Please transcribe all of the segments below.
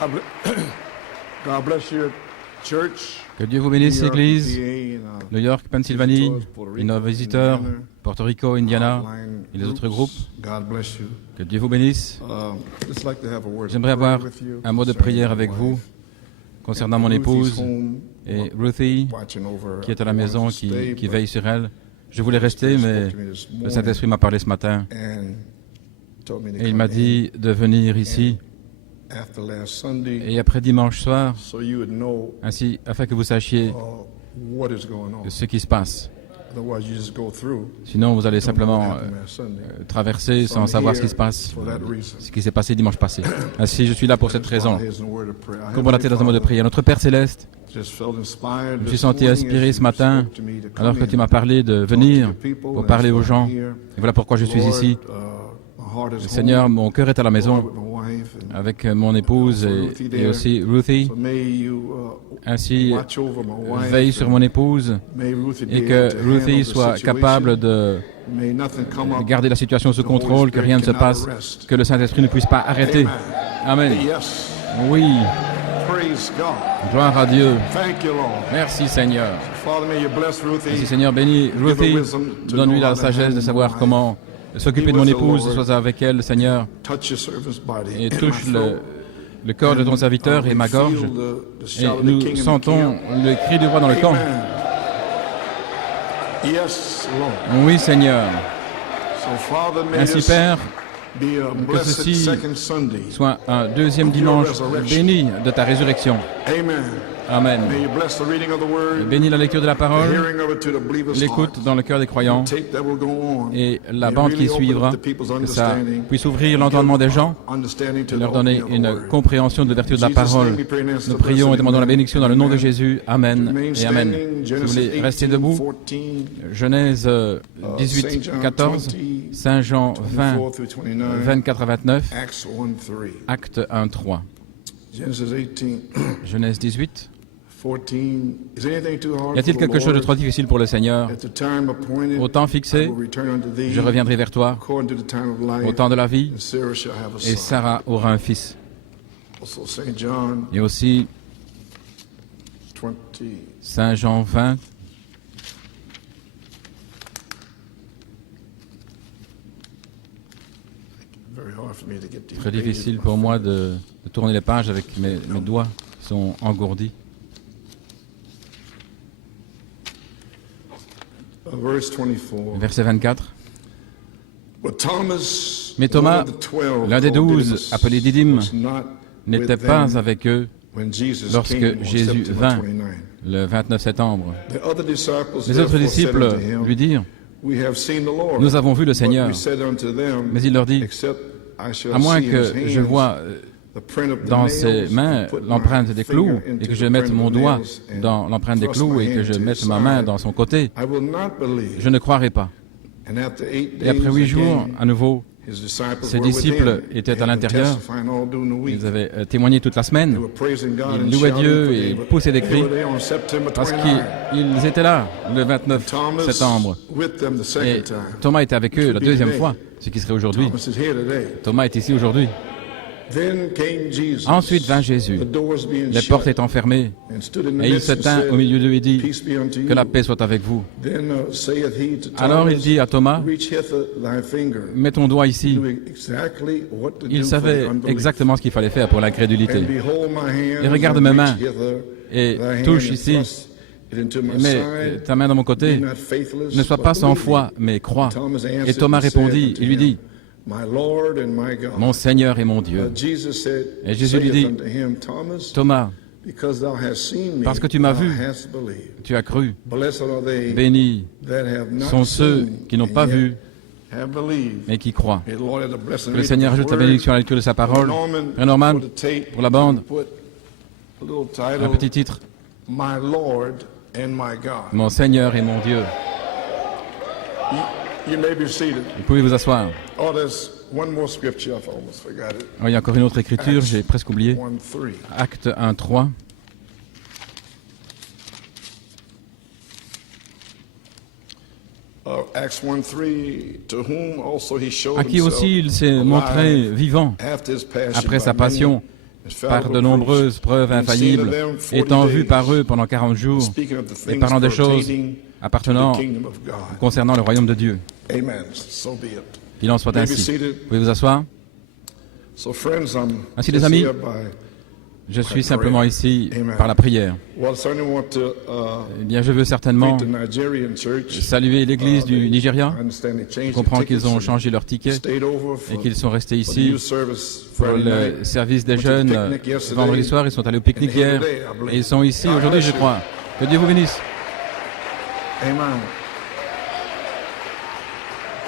God bless, God bless your church. Que Dieu vous bénisse, l'Église, New York, Pennsylvanie, et nos visiteurs, Porto Rico, Indiana, et les autres groupes. Que Dieu vous bénisse. J'aimerais avoir un mot de prière avec vous concernant mon épouse et Ruthie, qui est à la maison, qui veille sur elle. Je voulais rester, mais le Saint-Esprit m'a parlé ce matin. Et il m'a dit de venir ici. Et après dimanche soir, ainsi, afin que vous sachiez ce qui se passe. Sinon, vous allez simplement traverser sans savoir ce qui se passe, ce qui s'est passé dimanche passé. Ainsi, je suis là pour cette raison. Comme on l'a dit dans un mot de prière, notre Père Céleste, je me suis senti inspiré ce matin, alors que tu m'as parlé de venir pour parler aux gens. Et voilà pourquoi je suis ici. Seigneur, mon cœur est à la maison avec mon épouse et aussi Ruthie. Ainsi, veille sur mon épouse et que Ruthie soit capable de garder la situation sous contrôle, que rien ne se passe, que le Saint-Esprit ne puisse pas arrêter. Amen. Oui. Gloire à Dieu. Merci Seigneur. Merci Seigneur, bénis Ruthie, donne-lui la sagesse de savoir comment s'occuper de mon épouse, sois avec elle, Seigneur, et touche le corps de ton serviteur et ma gorge, et nous sentons le cri du roi dans le camp. Oui, Seigneur. Ainsi, Père, que ceci soit un deuxième dimanche béni de ta résurrection. Amen. Bénis la lecture de la parole, l'écoute dans le cœur des croyants et la bande qui suivra, que ça puisse ouvrir l'entendement des gens, leur donner une compréhension de vertu de la parole. Nous prions et demandons la bénédiction dans le nom de Jésus. Amen et Amen. Si vous voulez rester debout, Genèse 18, 14, Saint Jean 20, 24 à 29, Acte 1, 3. Genèse 18. Y a-t-il quelque chose de trop difficile pour le Seigneur? Au temps fixé, je reviendrai vers toi. Au temps de la vie, et Sarah aura un fils. Et aussi, Saint Jean 20. Très difficile pour moi de tourner les pages avec mes doigts qui sont engourdis. Verset 24. Mais Thomas, l'un des 12, appelé Didyme, n'était pas avec eux lorsque Jésus vint le 29 septembre. Les autres disciples lui dirent, « Nous avons vu le Seigneur. » Mais il leur dit, « À moins que je voie dans ses mains l'empreinte des clous et que je mette mon doigt dans l'empreinte des clous et que je mette ma main dans son côté, je ne croirai pas. » Et après 8 jours, à nouveau, ses disciples étaient à l'intérieur. Ils avaient témoigné toute la semaine. Ils louaient Dieu et poussaient des cris parce qu'ils étaient là le 29 septembre. Et Thomas était avec eux la deuxième fois, ce qui serait aujourd'hui. Thomas est ici aujourd'hui. Ensuite vint Jésus, les portes étant fermées, et il se tint au milieu d'eux et dit, « Que la paix soit avec vous. » Alors il dit à Thomas, « Mets ton doigt ici. » Il savait exactement ce qu'il fallait faire pour l'incrédulité. « Et regarde mes mains, et touche ici. Mets ta main dans mon côté. Ne sois pas sans foi, mais crois. » Et Thomas répondit, il lui dit, « Mon Seigneur et mon Dieu. » Et Jésus lui dit, « Thomas, parce que tu m'as vu, tu as cru. Bénis sont ceux qui n'ont pas vu, mais qui croient. » Que le Seigneur ajoute la bénédiction à la lecture de sa parole. Frère Norman, pour la bande, un petit titre, « Mon Seigneur et mon Dieu. » Vous pouvez vous asseoir. Il y a encore une autre écriture, j'ai presque oublié. Acte 1, 3. À qui aussi il s'est montré vivant après sa passion, par de nombreuses preuves infaillibles, étant vu par eux pendant 40 jours et parlant des choses appartenant concernant le royaume de Dieu. Qu'il en soit ainsi. Vous pouvez vous asseoir. Ainsi, les amis, je suis simplement ici par la prière. Eh bien, je veux certainement saluer l'église du Nigeria. Je comprends qu'ils ont changé leur ticket et qu'ils sont restés ici pour le service des jeunes. Vendredi soir, ils sont allés au pique-nique hier et ils sont ici aujourd'hui, je crois. Que Dieu vous bénisse. Amen.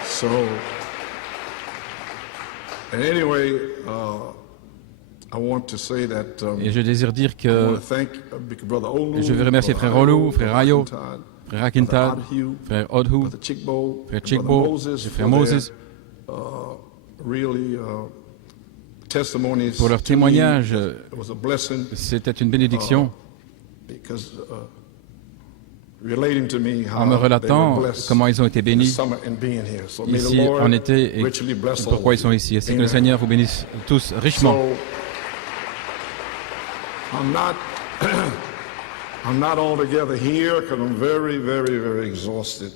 So, and anyway, et je désire dire que je veux remercier frère Olu, frère Ayo, frère Akintad, frère Odhu, frère Chikbo et frère Moses pour leur témoignage. C'était une bénédiction en me relatant comment ils ont été bénis ici en été et pourquoi ils sont ici. Ainsi que le Seigneur vous bénisse tous richement.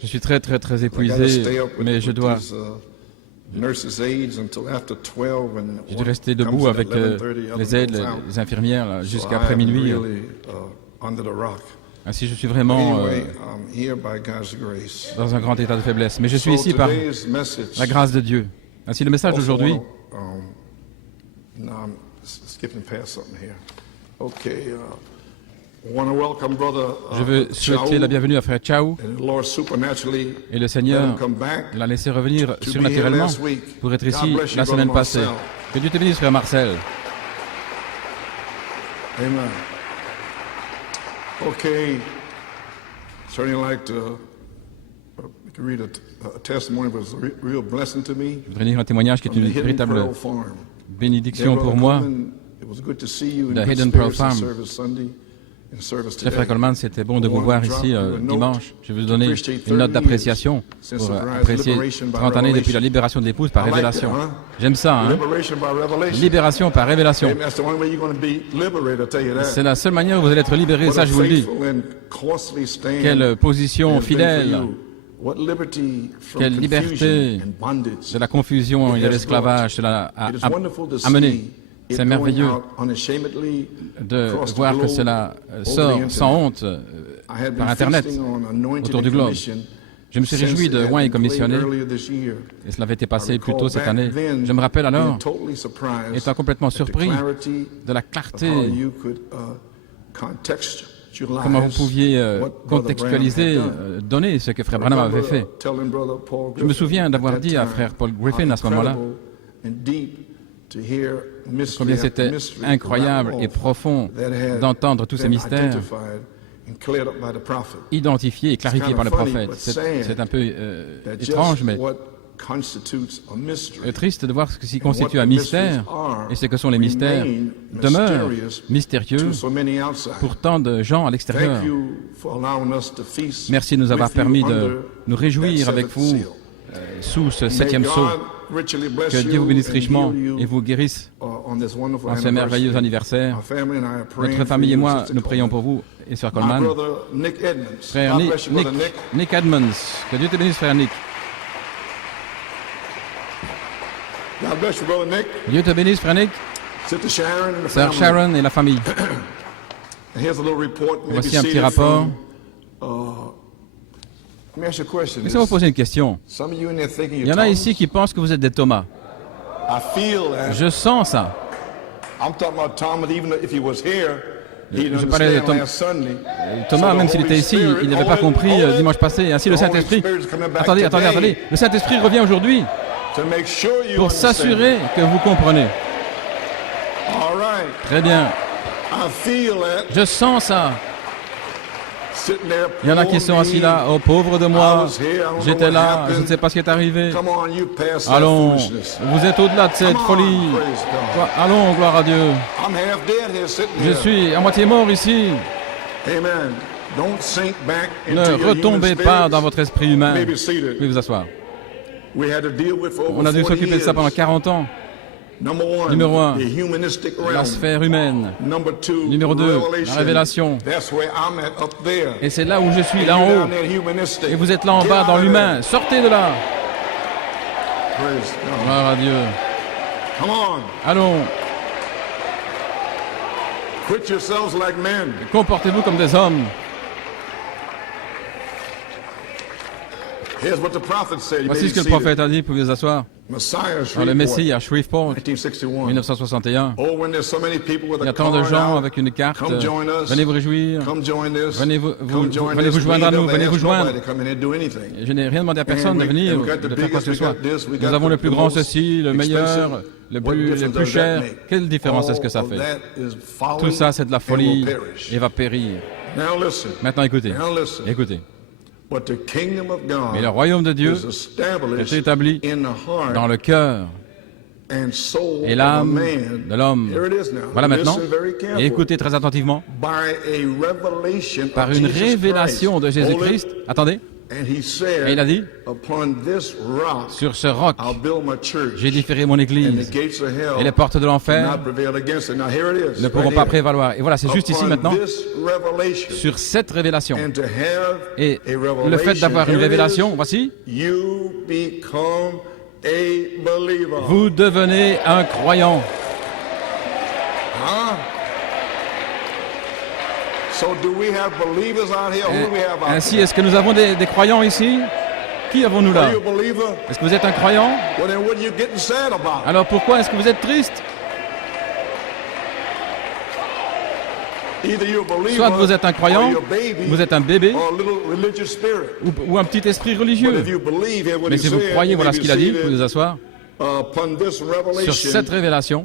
Je suis très épuisé, mais je dois rester debout avec les aides, les infirmières jusqu'à après minuit. Ainsi, je suis vraiment dans un grand état de faiblesse. Mais je suis ici par la grâce de Dieu. Ainsi, le message d'aujourd'hui... Je veux souhaiter la bienvenue à frère Chao et le Seigneur l'a laissé revenir surnaturellement pour être ici la semaine passée. Que Dieu te bénisse, frère Marcel. Amen. Okay. Certainly like to read a testimony, but it's a real blessing to me. Je voudrais lire un témoignage qui est une véritable bénédiction pour moi de Hidden Pearl Farm. Cher frère Coleman, c'était bon de vous voir ici dimanche. Je vais vous donner une note d'appréciation pour apprécier 30 années depuis la libération de l'épouse par révélation. J'aime ça, hein? Libération par révélation. C'est la seule manière où vous allez être libéré, ça je vous le dis. Quelle position fidèle, quelle liberté de la confusion et de l'esclavage cela a amené. C'est merveilleux de voir que cela sort sans honte par Internet autour du globe. Je me suis réjoui de voir y commissionner et cela avait été passé plus tôt cette année. Je me rappelle alors, étant complètement surpris de la clarté, comment vous pouviez contextualiser, donner ce que frère Branham avait fait. Je me souviens d'avoir dit à frère Paul Griffin à ce moment-là combien c'était incroyable et profond d'entendre tous ces mystères identifiés et clarifiés par le prophète. C'est un peu étrange, mais triste de voir ce qui constitue un mystère et ce que sont les mystères demeurent mystérieux pour tant de gens à l'extérieur. Merci de nous avoir permis de nous réjouir avec vous sous ce 7e sceau. Que Dieu vous bénisse richement et vous guérisse en ce merveilleux anniversaire. Notre famille et moi, nous prions pour vous et Sœur Coleman. Frère Nick Edmonds, que Dieu te bénisse, frère Nick. Que Dieu te bénisse, frère Nick. Sœur Sharon et la famille. Voici un petit rapport. Laissez-moi vous poser une question. Il y en a ici qui pensent que vous êtes des Thomas. Je sens ça. Je parlais de Thomas, même s'il était ici, il n'avait pas compris dimanche passé. Ainsi le Saint-Esprit... Attendez. Le Saint-Esprit revient aujourd'hui pour s'assurer que vous comprenez. Très bien. Je sens ça. Il y en a qui sont assis là, oh pauvre de moi, j'étais là, je ne sais pas ce qui est arrivé. Allons, vous êtes au-delà de cette folie. Allons, gloire à Dieu. Je suis à moitié mort ici. Ne retombez pas dans votre esprit humain. Vous pouvez vous asseoir. On a dû s'occuper de ça pendant 40 ans. Numéro 1, la sphère humaine. Numéro 2, la révélation. Et c'est là où je suis, là en haut. Et vous êtes là en bas, dans l'humain. Sortez de là. Gloire à Dieu. Allons. Comportez-vous comme des hommes. Voici ce que le prophète a dit, vous pouvez vous asseoir. Alors, le Messie à Shreveport, 1961. Il y a tant de gens avec une carte. Venez vous réjouir. Venez vous joindre à nous. Venez vous joindre. Je n'ai rien demandé à personne de venir, de faire quoi que ce soit. Nous avons le plus grand ceci, le meilleur, le plus cher. Quelle différence est-ce que ça fait? Tout ça, c'est de la folie et va périr. Maintenant, écoutez. Écoutez. Mais le royaume de Dieu est établi dans le cœur et l'âme de l'homme. Voilà maintenant. Et écoutez très attentivement. Par une révélation de Jésus-Christ. Attendez. Et il a dit, sur ce roc, j'édifierai mon église, et les portes de l'enfer ne pourront pas prévaloir. Et voilà, c'est juste ici maintenant, sur cette révélation. Et le fait d'avoir une révélation, voici, vous devenez un croyant. Ainsi, est-ce que nous avons des croyants ici? Qui avons-nous là? Est-ce que vous êtes un croyant? Alors pourquoi est-ce que vous êtes triste? Soit vous êtes un croyant, vous êtes un bébé, ou un petit esprit religieux. Mais si vous croyez, voilà ce qu'il a dit, vous pouvez vous asseoir, sur cette révélation,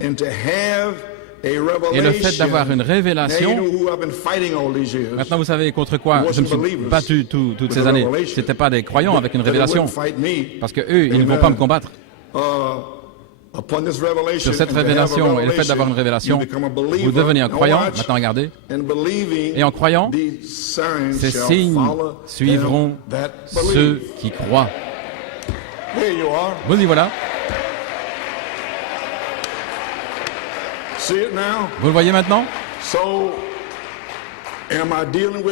et le fait d'avoir une révélation, maintenant vous savez contre quoi je me suis battu toutes ces années. Ce n'étaient pas des croyants avec une révélation, parce que eux, ils ne vont pas me combattre. Sur cette révélation et le fait d'avoir une révélation, vous devenez un croyant. Maintenant regardez. Et en croyant, ces signes suivront ceux qui croient. Vous y voilà. Vous le voyez maintenant?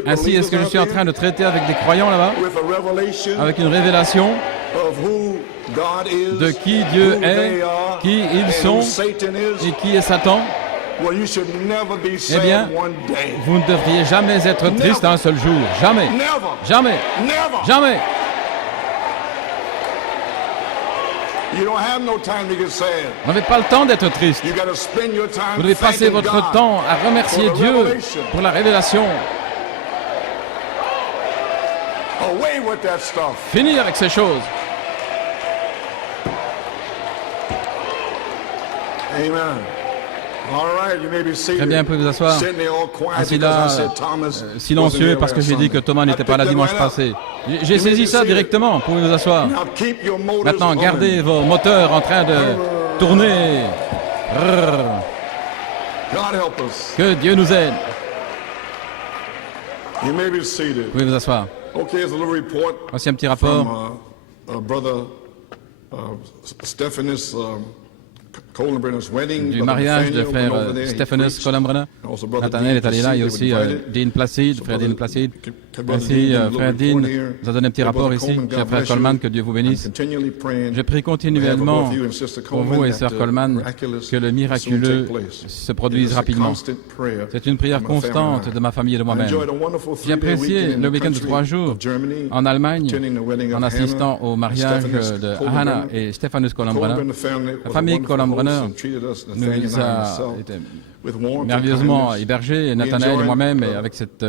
Ainsi, est-ce que je suis en train de traiter avec des croyants là-bas? Avec une révélation de qui Dieu est, qui ils sont et qui est Satan? Eh bien, vous ne devriez jamais être triste un seul jour. Jamais. Jamais. Jamais. Vous n'avez pas le temps d'être triste. Vous devez passer votre temps à remercier Dieu pour la révélation. Finir avec ces choses. Très bien, vous pouvez vous asseoir. Assis là, silencieux, parce que j'ai dit que Thomas n'était pas là dimanche passé. J'ai saisi ça directement, vous pouvez vous asseoir. Maintenant, gardez vos moteurs en train de tourner. Que Dieu nous aide. Vous pouvez vous asseoir. Voici un petit rapport. Du mariage de frère Stephanus Columbrunner. Nathanaël est allé là, il y a aussi Dean Placide, frère Dean Placide. Ainsi, frère Dean nous a donné un petit rapport ici. Cher frère Coleman, que Dieu vous bénisse. Je prie continuellement pour vous et sœur Coleman que le miraculeux se produise rapidement. C'est une prière constante de ma famille et de moi-même. J'ai apprécié le week-end de 3 jours en Allemagne en assistant au mariage de Hannah et Stephanus Columbrunner. La famille Columbrunner nous a été merveilleusement hébergés, Nathanaël et moi-même, et avec cette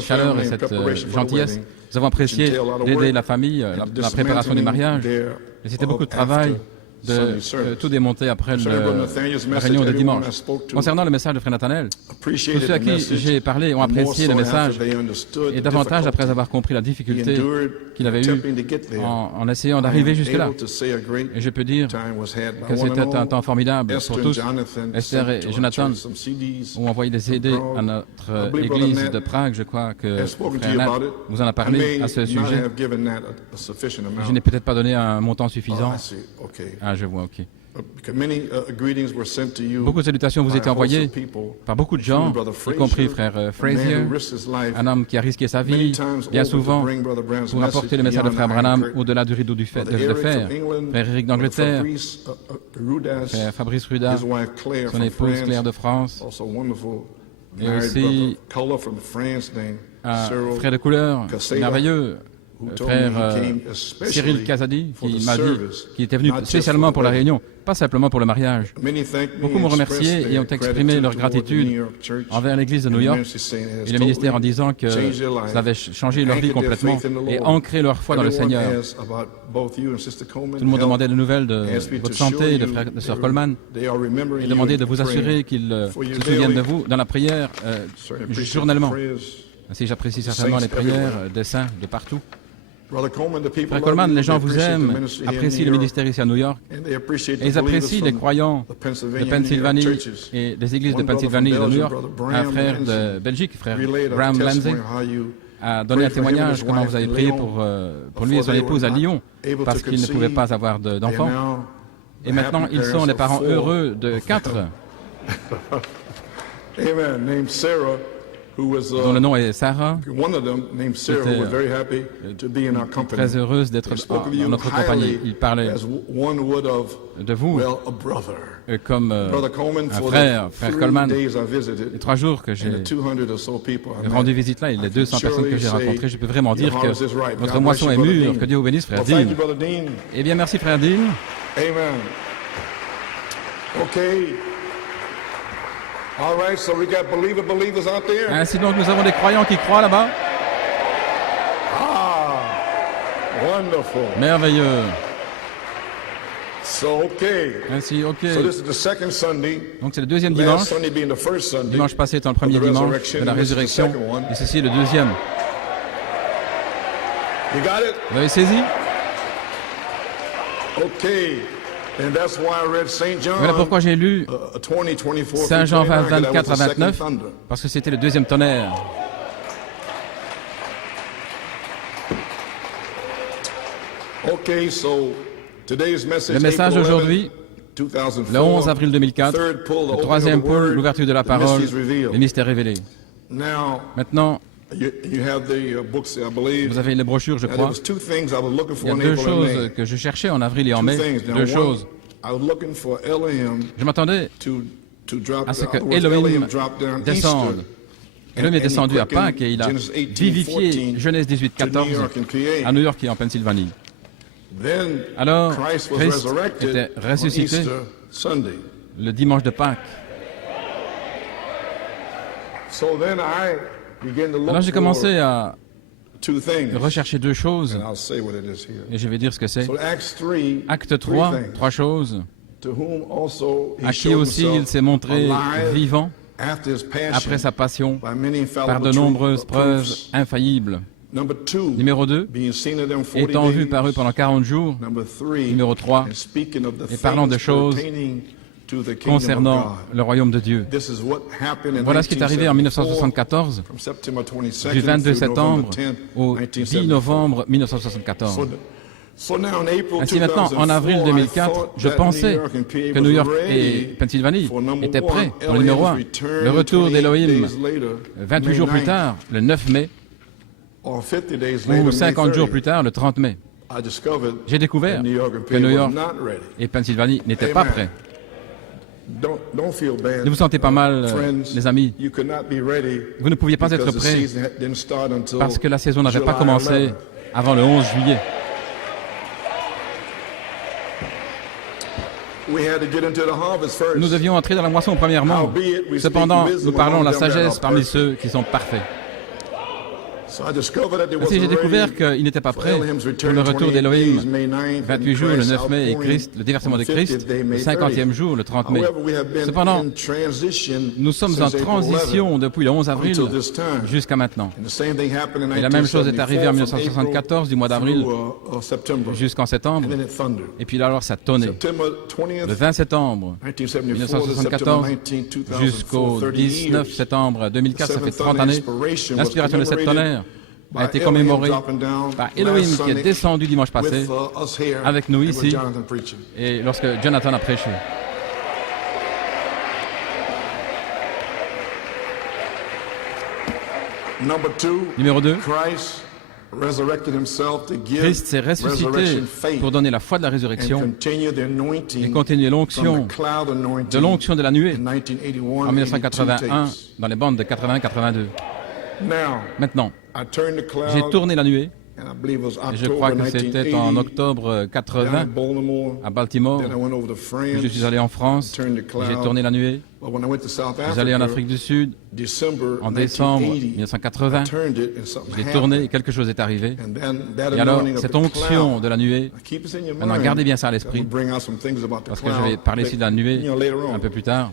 chaleur et cette gentillesse. Nous avons apprécié d'aider la famille, la préparation du mariage. Et c'était beaucoup de travail de tout démonter après la réunion de dimanche. Concernant le message de frère Nathanaël, tous ceux à qui j'ai parlé ont apprécié le message et davantage après avoir compris la difficulté qu'il avait eue en essayant d'arriver jusque-là. Et je peux dire que c'était un temps formidable pour tous. Esther et Jonathan ont envoyé des CD à notre église de Prague. Je crois que frère Nat vous en a parlé à ce sujet. Je n'ai peut-être pas donné un montant suffisant. Ah, je vois, ok. Beaucoup de salutations vous étaient envoyées par beaucoup de gens, y compris frère Frazier, un homme qui a risqué sa vie, bien souvent, pour apporter le message de frère Branham au-delà du rideau de fer. Frère Eric d'Angleterre, frère Fabrice Ruda, son épouse Claire de France, et aussi un frère de couleur merveilleux, frère Cyril Kazadi, qui m'a dit qu'il était venu spécialement pour la réunion, pas simplement pour le mariage. Beaucoup m'ont remercié et ont exprimé leur gratitude envers l'Église de New York et le ministère en disant que ça avait changé leur vie complètement et ancré leur foi dans le Seigneur. Tout le monde demandait des nouvelles de votre santé, de Sœur Coleman, et demandait de vous assurer qu'ils se souviennent de vous dans la prière journellement. Ainsi, j'apprécie certainement les prières des saints de partout. Frère Coleman, les gens vous aiment, apprécient le ministère ici à New York, et ils apprécient les croyants de Pennsylvanie et des églises de Pennsylvanie et de New York. Un frère de Belgique, frère Graham Lansing, a donné un témoignage comment vous avez prié pour lui et son épouse à Lyon, parce qu'il ne pouvait pas avoir d'enfants. Et maintenant, ils sont les parents heureux de 4, dont le nom est Sarah, très heureuse d'être dans notre compagnie. Il parlait de vous comme un frère, frère Coleman. Les 3 jours que j'ai rendu visite là, et les 200 personnes que j'ai rencontrées, je peux vraiment dire que votre moisson est mûre. Que Dieu vous bénisse, frère Dean. Eh bien, merci, frère Dean. Amen. Okay. All right, so we got believers out there. Ainsi donc, nous avons des croyants qui croient là-bas. Ah, wonderful. Merveilleux. So, okay. Ainsi, ok. So this is the second Sunday. Donc c'est le deuxième dimanche. Sunday being the first Sunday. Dimanche passé étant le premier dimanche de la résurrection. Et ceci est le deuxième. You got it? Vous avez saisi? Okay. And that's why I read Saint John, voilà pourquoi j'ai lu Saint Jean 20, 24 à 29, parce que c'était le deuxième tonnerre. Okay, so today's message, le message aujourd'hui, le 11 avril 2004, le troisième pôle, l'ouverture de la parole, les mystères révélés. Maintenant, vous avez les brochures, je crois. Il y a 2 choses que je cherchais en avril et en mai. 2 choses. Je m'attendais à ce que Elohim descende. Elohim est descendu à Pâques et il a vivifié Genèse 18, 14 à New York et en Pennsylvanie. Alors, Christ était ressuscité le dimanche de Pâques. Alors j'ai commencé à rechercher 2 choses, et je vais dire ce que c'est. Acte 3, 3 choses, à qui aussi il s'est montré vivant après sa passion par de nombreuses preuves infaillibles. Numéro 2, étant vu par eux pendant 40 jours. Numéro 3, et parlant de choses concernant le royaume de Dieu. Voilà ce qui est arrivé en 1974, du 22 septembre au 10 novembre 1974. Ainsi maintenant, en avril 2004, je pensais que New York et Pennsylvanie étaient prêts pour le numéro 1. Le retour d'Elohim, 28 jours plus tard, le 9 mai, ou 50 jours plus tard, le 30 mai. J'ai découvert que New York et Pennsylvanie n'étaient pas prêts. Ne vous sentez pas mal, les amis. Vous ne pouviez pas être prêts parce que la saison n'avait pas commencé avant le 11 juillet. Nous devions entrer dans la moisson premièrement. Cependant, nous parlons de la sagesse parmi ceux qui sont parfaits. Ainsi, j'ai découvert qu'il n'était pas prêt pour le retour d'Elohim. 28 jours, le 9 mai, et Christ, le déversement de Christ, le 50e jour, le 30 mai. Cependant, nous sommes en transition depuis le 11 avril jusqu'à maintenant. Et la même chose est arrivée en 1974, du mois d'avril jusqu'en septembre. Et puis là, alors, ça tonnait. Le 20 septembre 1974 jusqu'au 19 septembre 2004, ça fait 30 années. L'inspiration de cette tonnerre a été commémoré par Elohim qui est descendu dimanche passé avec nous ici et lorsque Jonathan a prêché. Numéro 2, Christ s'est ressuscité pour donner la foi de la résurrection et continuer l'onction de la nuée en 1981 dans les bandes de 80-82. Maintenant, j'ai tourné la nuée et je crois que c'était en octobre 80 à Baltimore. Je suis allé en France, j'ai tourné la nuée. Je suis allé en Afrique du Sud en décembre 1980. J'ai tourné et quelque chose est arrivé. Et alors, cette onction de la nuée, maintenant gardez bien ça à l'esprit, parce que je vais parler ici de la nuée un peu plus tard.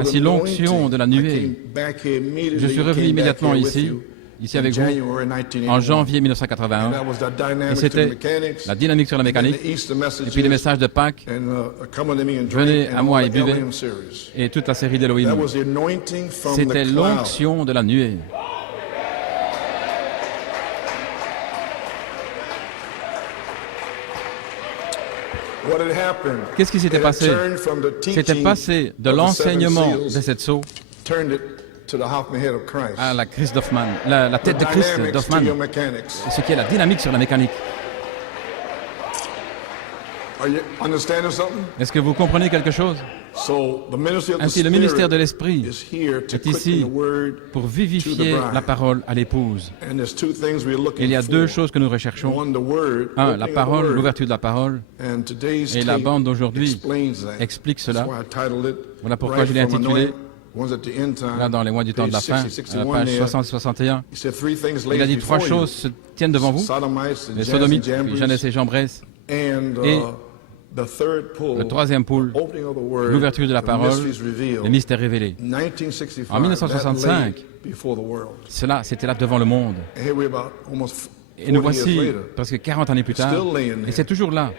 Ainsi, l'onction de la nuée, je suis revenu immédiatement ici avec vous, en janvier 1981, et c'était la dynamique sur la mécanique, et puis les messages de Pâques, venez à moi et buvez, et toute la série d'Elohim. C'était l'onction de la nuée. Qu'est-ce qui s'était passé? C'était passé de l'enseignement de cette sceau à la Christ d'Hoffman, la tête de Christ d'Hoffman, ce qui est la dynamique sur la mécanique. Est-ce que vous comprenez quelque chose? Ainsi, le ministère de l'Esprit est ici pour vivifier la parole à l'épouse. Il y a deux choses que nous recherchons. Un, la parole, l'ouverture de la parole. Et la bande d'aujourd'hui explique cela. Voilà pourquoi je l'ai intitulé, là dans les mois du temps de la fin, à la page 60-61. Il a dit trois choses se tiennent devant vous, les sodomites, Jeannès et Jambres, et le troisième pôle, l'ouverture de la parole, les mystères révélés. En 1965, cela, c'était là devant le monde. Et nous voici, presque 40 années plus tard, et c'est toujours là,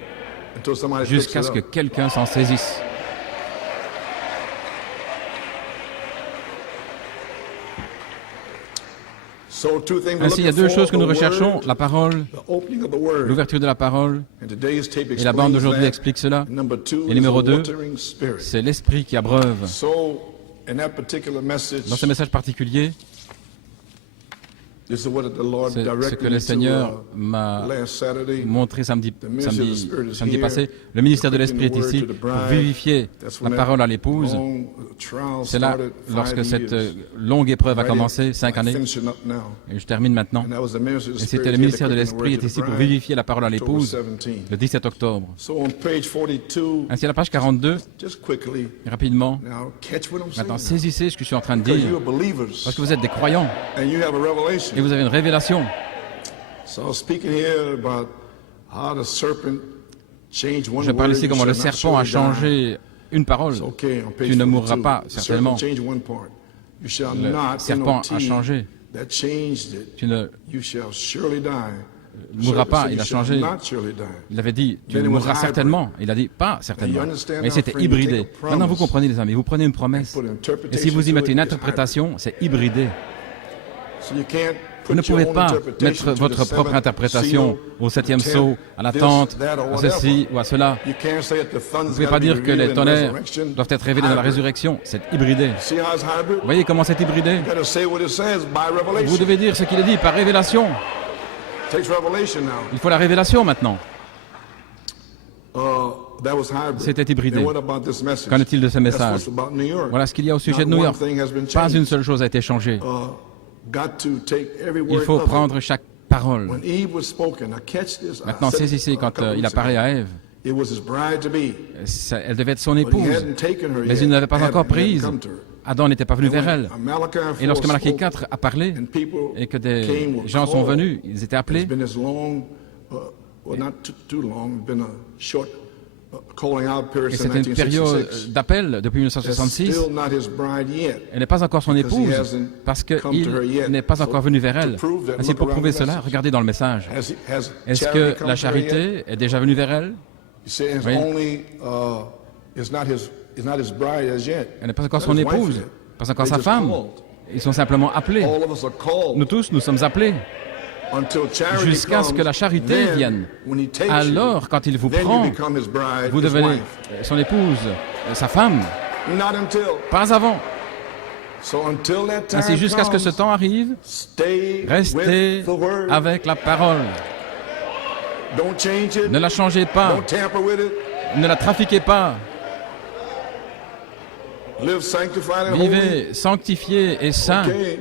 jusqu'à ce que quelqu'un s'en saisisse. Ainsi, il y a deux choses que nous recherchons, la parole, l'ouverture de la parole, et la bande d'aujourd'hui explique cela. Et numéro 2, c'est l'esprit qui abreuve. Dans ce message particulier, c'est ce que le Seigneur m'a montré samedi passé. Le ministère de l'Esprit est ici pour vivifier la parole à l'épouse. C'est là, lorsque cette longue épreuve a commencé, 5 années, et je termine maintenant. Et c'était le ministère de l'Esprit est ici pour vivifier la parole à l'épouse, le 17 octobre. Ainsi, à la page 42, rapidement, maintenant saisissez ce que je suis en train de dire, parce que vous êtes des croyants. Et vous avez une révélation. Je parle ici comment le serpent a changé une parole. Tu ne mourras pas, certainement. Le serpent a changé. Tu ne mourras pas, il a changé. Il avait dit, tu mourras certainement. Il a dit, pas certainement. Mais c'était hybridé. Maintenant, vous comprenez, les amis, vous prenez une promesse. Et si vous y mettez une interprétation, c'est hybridé. Vous ne pouvez pas mettre votre propre interprétation au septième sceau, à la tente, à ceci ou à cela. Vous ne pouvez pas dire que les tonnerres doivent être révélés dans la résurrection. C'est hybridé. Vous voyez comment c'est hybridé? Vous devez dire ce qu'il est dit par révélation. Il faut la révélation maintenant. C'était hybridé. Qu'en est-il de ce message? Voilà ce qu'il y a au sujet de New York. Pas une seule chose a été changée. Il faut prendre chaque parole. Maintenant, saisissez quand il a parlé à Ève. Elle devait être son épouse, mais il ne l'avait pas encore prise. Adam n'était pas venu vers elle. Et lorsque Malachie 4 a parlé, et que des gens sont venus, ils étaient appelés, et c'était une période d'appel depuis 1966. Elle n'est pas encore son épouse parce qu'il n'est pas encore venu vers elle. Ainsi, pour prouver cela, regardez dans le message. Est-ce que la charité est déjà venue vers elle? Oui. Elle n'est pas encore son épouse, pas encore sa femme. Ils sont simplement appelés. All of us are called Nous tous, nous sommes appelés until charity jusqu'à ce que la charité comes. vienne. Then, when he takes Alors, quand il vous then you prend, become his bride, vous his devenez wife. son épouse, sa femme. Not until. Pas avant. So until that time Ainsi, jusqu'à ce que ce comes, temps arrive, stay restez with the word. avec la parole. Don't change it. Ne la changez pas, Don't tamper with it. ne la trafiquez pas. Live sanctified and holy. Vivez sanctifié et saint. Okay.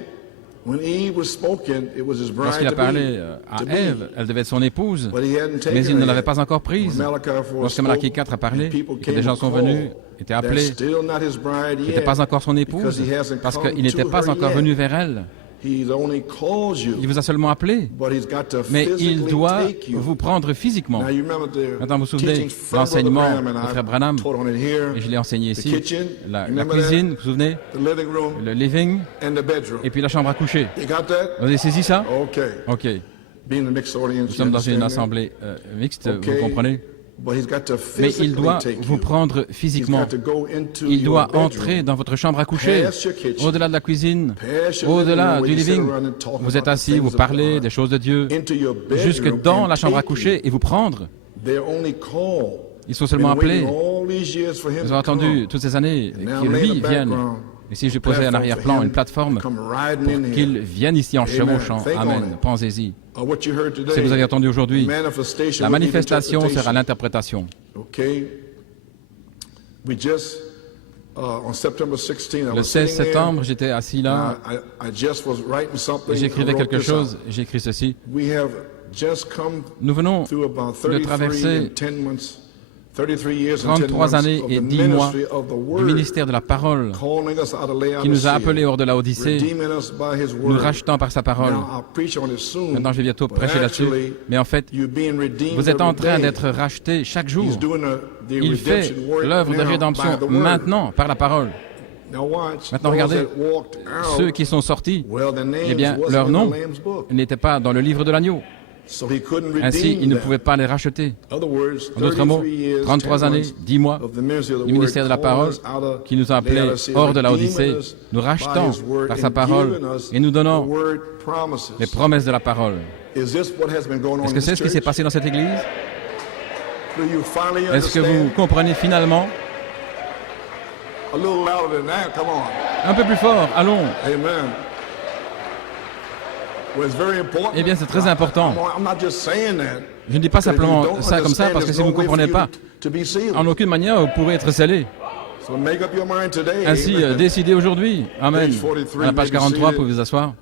When Eve was spoken, it was his bride Lorsqu'il a to parlé be. à To be. Ève, elle devait être son épouse, But he hadn't taken mais il ne her l'avait yet. pas encore prise. When Malachi 4 Lorsque Malachie 4 a parlé, and people et que came des gens to sont call, venus, étaient that's appelés, still not his bride n'était yet, pas encore son because épouse, he hasn't parce come qu'il n'était to pas her encore yet. venu vers elle. He's only called you, Il vous a seulement appelé, but he's got to mais il physically doit take you. vous prendre physiquement. Now you remember the Maintenant, vous vous souvenez teachings from l'enseignement Brother Branham, and de I Frère Branham, taught on it here, et je l'ai enseigné the ici, kitchen, la remember cuisine, that? vous vous souvenez, The living room le living, and the bedroom. et puis la chambre à coucher. You got that? Vous avez saisi ça? Okay. Ok. Being a mixed audience, Nous you sommes dans une understand that? assemblée mixte, Okay. vous comprenez? But he's got to Mais il physically doit take vous you. prendre He's physiquement. got to go into Il your doit bedroom, entrer dans votre chambre à coucher, past your kitchen, au-delà de la cuisine, past your au-delà living room du where you sit living. around and talk Vous êtes about the assis, things vous of parlez God, des choses de Dieu, into your bedroom jusque dans and la chambre à take you. coucher et vous prendre. They're only called. Ils sont seulement Been waiting appelés. all these years for him Vous to avez entendu come. toutes ces années And now qu'il lay lui the vienne. background, Et si je a posais à platform l'arrière-plan for une him plateforme to come riding pour in here. qu'il vienne ici en Amen. chevauchant. Think on Amen. it. Pensez-y. What you heard today, Ce que vous avez entendu aujourd'hui, manifestation la will be the manifestation sera interpretation. l'interprétation. Okay. We just on September 16, I Le was 16 sitting there, septembre, j'étais assis là, I just was writing something. j'écrivais I wrote quelque this chose, out. j'ai écrit ceci. We have just come Nous venons through about de 33 traverser and 10 months, 33 years and 10 33 months années of et the 10 mois ministry of the du word, ministère de la parole calling us out of qui nous a Laodicea, appelés hors de la Odyssée, redeeming us by his nous word. rachetant par sa parole. Now, I'll preach on it soon, Maintenant, je vais bientôt but prêcher là-dessus. actually, Mais en fait, you're being redeemed vous êtes en every train day. d'être rachetés chaque jour. He's doing the Il fait redemption work l'œuvre de now rédemption by the word. maintenant par la parole. Now watch, Maintenant, those regardez, that walked out, ceux qui sont sortis, well, their names eh bien, wasn't leur in nom the Lamb's book. n'était pas dans le livre de l'agneau. So he couldn't redeem Ainsi, il ne them. pouvait pas les racheter. In other words, En d'autres mots, 33 years, 33 10 années, months 10 mois of the ministry of the du ministère de la word, parole calling us out of qui nous a appelés Laodicea, hors de la redeeming Odyssée, us nous by rachetant his word par sa and parole giving us et nous donnant the word promises. les promesses de la parole. Is this what has been going on Est-ce in que this c'est ce qui s'est church? passé dans cette église? Do you finally Est-ce que vous understand? comprenez finalement? A little louder than that, come on. Un peu plus fort, allons. Amen. Well, it's very important. Eh bien, c'est très important. I'm not just saying that. Je ne dis pas Because if you simplement don't ça comme ça, understand, parce que there's si vous no ne way for comprenez you pas, to be sealed. en aucune manière vous pourrez être scellé. So make up your mind today. Ainsi, Amen. décidez aujourd'hui. Amen. Page 43, À la page maybe 43, seated. vous pouvez vous asseoir.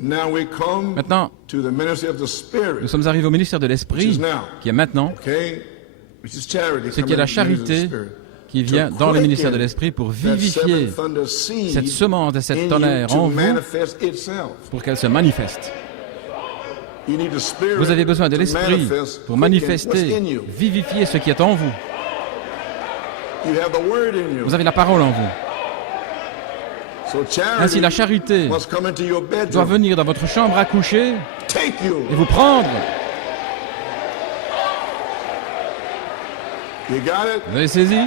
Now we come Maintenant, to the ministry of the Spirit. nous sommes arrivés au ministère de Which l'Esprit, is now. qui est maintenant, Okay? Which is charity. ce qui est la charité qui vient dans le ministère de l'Esprit pour vivifier cette semence de cette tonnerre en vous pour qu'elle se manifeste. Vous avez besoin de l'Esprit pour manifester, vivifier ce qui est en vous. Vous avez la parole en vous. Ainsi, la charité doit venir dans votre chambre à coucher et vous prendre. Vous avez saisi?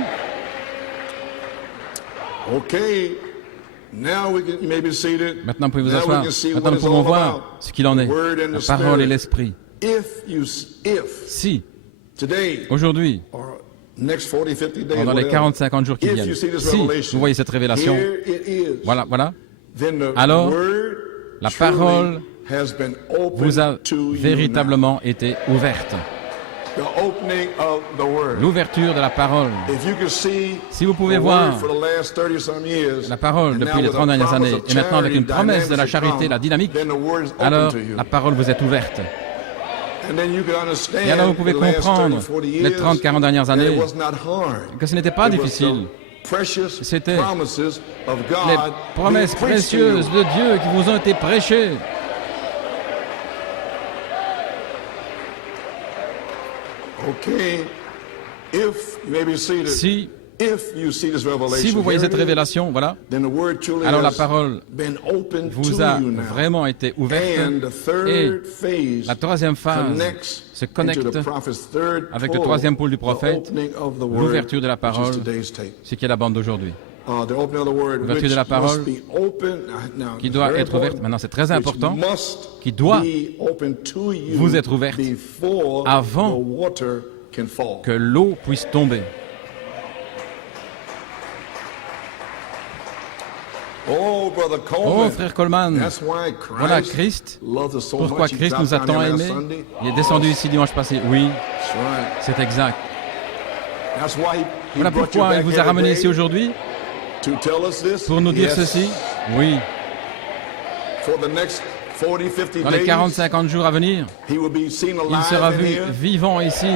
Okay. Now we can, you may be seated. Maintenant, vous pouvez vous Now we asseoir. can see Maintenant, what nous it's pouvons all voir about. ce qu'il en est. The word and La the parole et spirit. l'Esprit. If Si, today aujourd'hui, or next 40, 50 days, pendant les whatever, 40-50 jours qui if viennent, you see this si revelation, vous voyez cette révélation, here it is. voilà, Then the alors, word la truly parole has been opened vous a to you véritablement été ouverte. now. The opening of the word. L'ouverture de la parole. If you can see Si vous pouvez the voir word for the last 30 some years, la parole and depuis now les with 30 a dernières promise années, of et maintenant avec une charity, promesse de la dynamics that charité, la come, dynamique, then the word is open alors to you. la parole vous est ouverte. And then you can understand Et alors vous pouvez the last comprendre 30, 40 les years 30-40 dernières that années it was not hard. que ce n'était pas It was difficile. the precious C'était promises of God Les being promesses preached to précieuses you. de Dieu qui vous ont été prêchées. Okay. If you may be seated, if you see this revelation, Si vous voyez here cette it is, révélation, voilà, then the word truly alors la has parole been opened vous to a you now. vraiment été ouverte. And the Et third phase la troisième phase connects se into connecte the prophet's third avec le pole, troisième pôle du the prophète, opening of the word, l'ouverture de la which is parole, today's tape. ce qui est la bande d'aujourd'hui. L'ouverture de la parole qui doit être ouverte. Maintenant, c'est très important, qui doit vous être ouverte avant que l'eau puisse tomber. Oh, frère Coleman, voilà Christ. Pourquoi Christ nous a tant aimés. Il est descendu ici dimanche passé. Oui, c'est exact. Voilà pourquoi il vous a ramené ici aujourd'hui, pour nous dire ceci. Oui. Dans les 40-50 jours à venir, il sera vu vivant ici,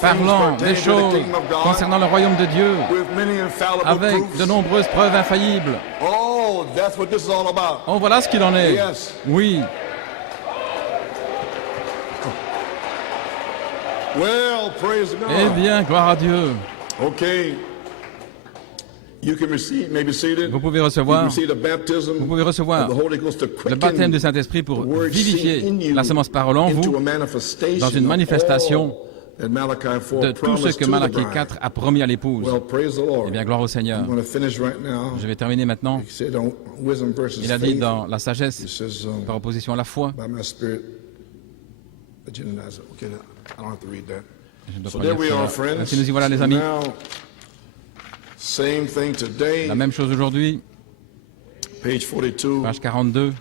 parlant des choses concernant le royaume de Dieu, avec de nombreuses preuves infaillibles. Oh, voilà ce qu'il en est. Oui. Eh bien, gloire à Dieu. Vous pouvez recevoir le baptême du Saint-Esprit pour vivifier la semence parole en vous dans une manifestation de tout ce que Malachie 4 a promis à l'épouse. Eh bien, gloire au Seigneur. Je vais terminer maintenant. Il a dit dans la sagesse, par opposition à la foi. Je ne dois pas lire cela. Ainsi nous y voilà, les amis. La même chose aujourd'hui. Page 42.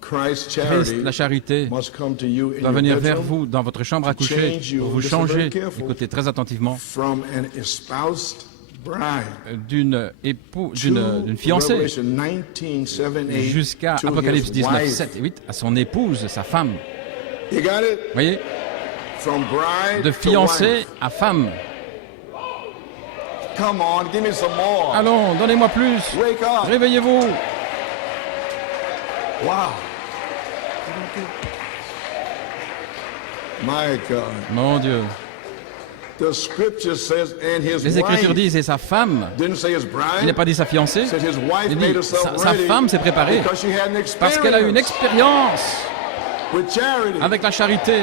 Christ, la charité, doit venir vers vous dans votre chambre à coucher pour vous changer, écoutez très attentivement, d'une fiancée jusqu'à Apocalypse 19, 7 et 8, à son épouse, sa femme. Vous voyez? De fiancée à femme. Allons, donnez-moi plus. Réveillez-vous. Mon Dieu. Les Écritures disent, et sa femme, il n'a pas dit sa fiancée, il dit, sa femme s'est préparée parce qu'elle a eu une expérience avec la charité.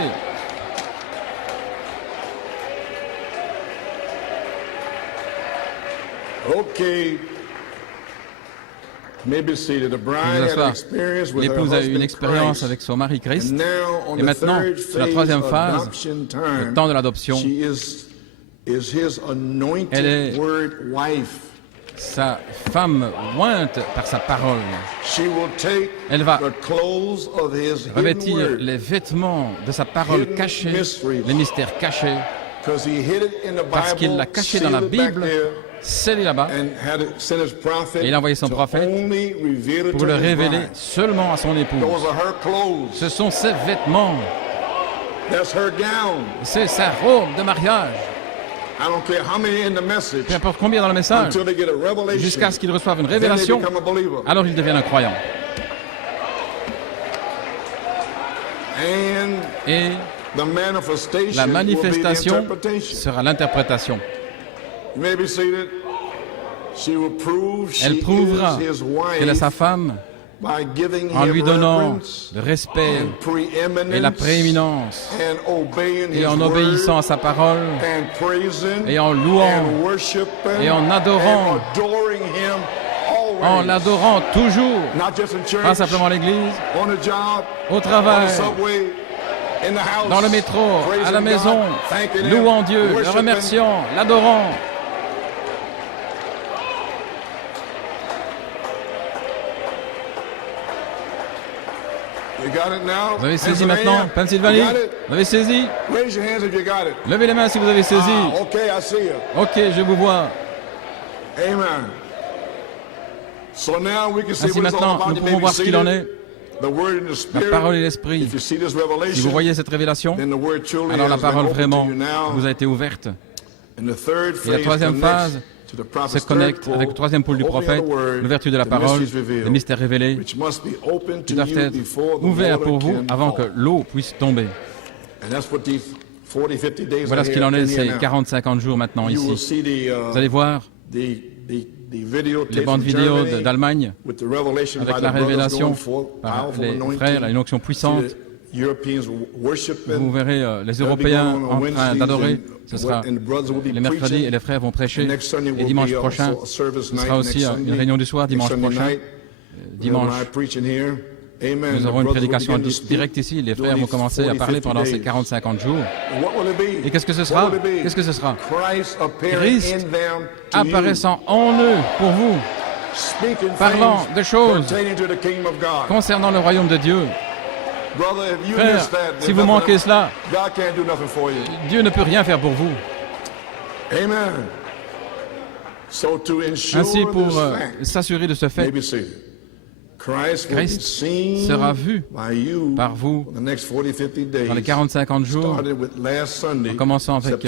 L'épouse a eu une expérience avec son mari Christ. Et maintenant, sur la troisième phase, le temps de l'adoption, elle est sa femme ointe par sa parole. Elle va revêtir les vêtements de sa parole cachée, les mystères cachés, parce qu'il l'a caché dans la Bible, scellé là-bas, et il a envoyé son prophète pour le révéler seulement à son épouse. Ce sont ses vêtements, c'est sa robe de mariage. Peu importe combien dans le message, jusqu'à ce qu'il reçoive une révélation, alors il devient un croyant. Et la manifestation sera l'interprétation. Elle prouvera qu'elle est sa femme en lui donnant le respect et la prééminence et en obéissant à sa parole et en louant et en adorant, en l'adorant toujours, pas simplement à l'église, au travail, dans le métro, à la maison, louant Dieu, le remerciant, l'adorant. Vous avez saisi maintenant, Pennsylvanie? Vous avez saisi? Levez les mains si vous avez saisi. Ok, je vous vois. Ainsi maintenant, nous pouvons voir ce qu'il en est. La parole et l'esprit. Si vous voyez cette révélation, alors la parole vraiment vous a été ouverte. Et la troisième phase se connecte avec le troisième pôle du prophète, l'ouverture de la parole, les mystères révélés, qui doivent être ouverts pour vous avant que l'eau puisse tomber. Voilà ce qu'il en est ces 40-50 jours maintenant ici. Vous allez voir les bandes vidéo d'Allemagne avec la révélation par les frères, une onction puissante. Vous verrez les Européens en train d'adorer. Ce sera les mercredis et les frères vont prêcher. Et dimanche prochain, ce sera aussi une réunion du soir, dimanche prochain. Dimanche, nous aurons une prédication directe ici. Les frères vont commencer à parler pendant ces 40-50 jours. Et qu'est-ce que ce sera? Qu'est-ce que ce sera? Christ apparaissant en eux pour vous, parlant de choses concernant le royaume de Dieu. Frère, si vous manquez cela, Dieu ne peut rien faire pour vous. Ainsi, pour s'assurer de ce fait, Christ sera vu par vous dans les 40-50 jours, en commençant avec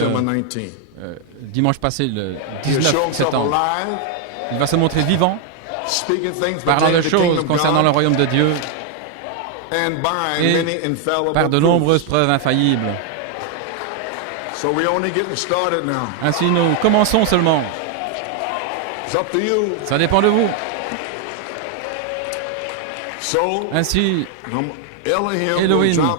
dimanche passé, le 19 septembre. Il va se montrer vivant, parlant de choses concernant le royaume de Dieu, et par de nombreuses preuves infaillibles. Ainsi, nous commençons seulement. Ça dépend de vous. Ainsi, Elohim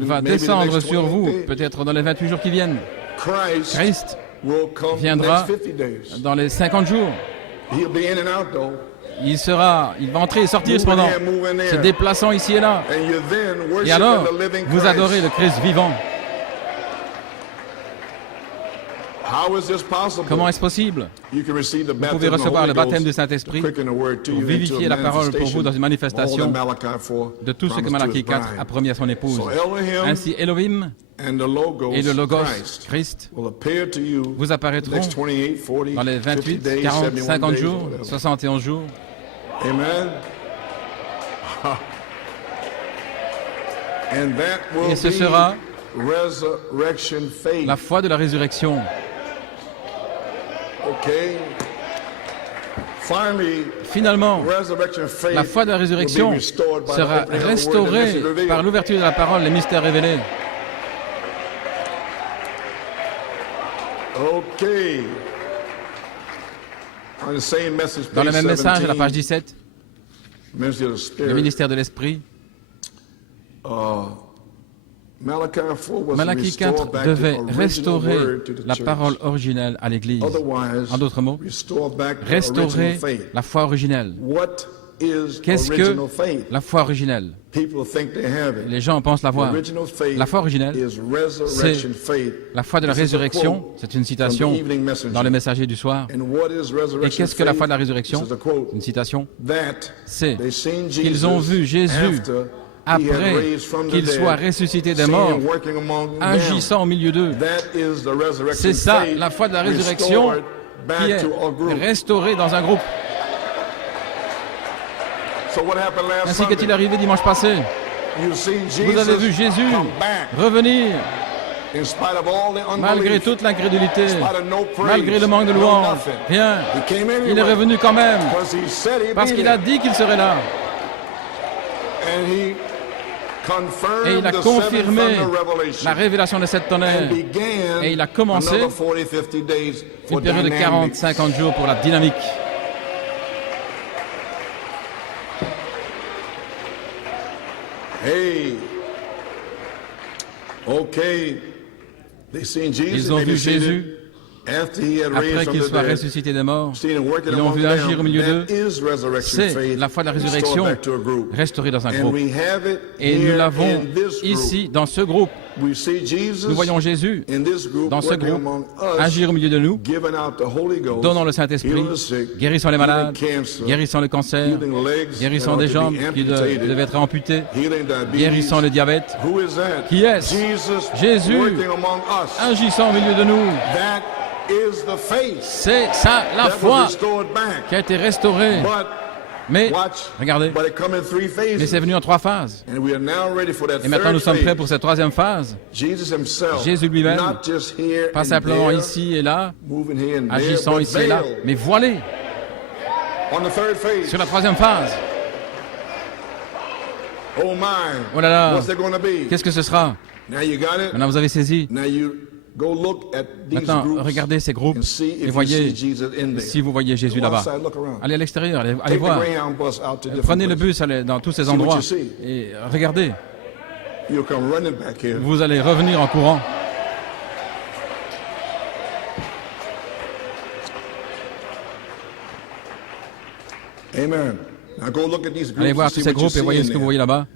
va descendre sur vous, peut-être dans les 28 jours qui viennent. Christ viendra dans les 50 jours. Il va entrer et sortir cependant, se déplaçant ici et là. Et alors, vous adorez le Christ vivant. Comment est-ce possible? Vous pouvez recevoir le baptême du Saint-Esprit pour vivifier la parole pour vous dans une manifestation de tout ce que Malachie 4 a promis à son épouse. Ainsi, Elohim et le Logos, Christ, vous apparaîtront dans les 28, 40, 50 jours, 71 jours. Amen. Et ce sera la foi de la résurrection. Finalement, la foi de la résurrection sera restaurée par l'ouverture de la parole, les mystères révélés. Dans le même message, à la page 17, le ministère de l'Esprit, Malachie 4 devait restaurer la parole originelle à l'Église. En d'autres mots, restaurer la foi originelle. Qu'est-ce que la foi originelle? Les gens pensent l'avoir. La foi originelle, c'est la foi de la résurrection. C'est une citation dans le Messager du soir. Et qu'est-ce que la foi de la résurrection? Une citation. C'est qu'ils ont vu Jésus après qu'il soit ressuscité des morts, agissant au milieu d'eux. C'est ça, la foi de la résurrection qui est restaurée dans un groupe. Ainsi qu'est-il arrivé dimanche passé? Vous avez vu Jésus revenir malgré toute l'incrédulité, malgré le manque de louange. Rien. Il est revenu quand même parce qu'il a dit qu'il serait là. Et il a confirmé la révélation de cette tonnerre. Et il a commencé une période de 40-50 jours pour la dynamique. Ils ont vu Jésus après qu'il soit ressuscité des morts. Ils l'ont vu agir au milieu d'eux. C'est la foi de la résurrection restaurée dans un groupe. Et nous l'avons ici, dans ce groupe. Nous voyons Jésus, dans ce groupe, agir au milieu de nous, donnant le Saint-Esprit, guérissant les malades, guérissant le cancer, guérissant des jambes qui devaient être amputées, guérissant le diabète. Qui est-ce? Jésus, agissant au milieu de nous. C'est ça la foi qui a été restaurée. Mais, regardez, mais c'est venu en 3 phases. Et maintenant nous sommes prêts pour cette 3e phase. Jésus lui-même, pas simplement ici et là, agissant ici et là, mais voilé sur la 3e phase. Oh là là, qu'est-ce que ce sera? Maintenant vous avez saisi. Maintenant, regardez ces groupes et voyez si vous voyez Jésus là-bas. Allez à l'extérieur, allez voir. Prenez le bus, allez dans tous ces endroits et regardez. you'll come running back here. Vous allez revenir en courant. Amen. Now go look at these groups. Allez voir and tous see ces what you groupes et voyez see ce in que vous there. voyez là-bas.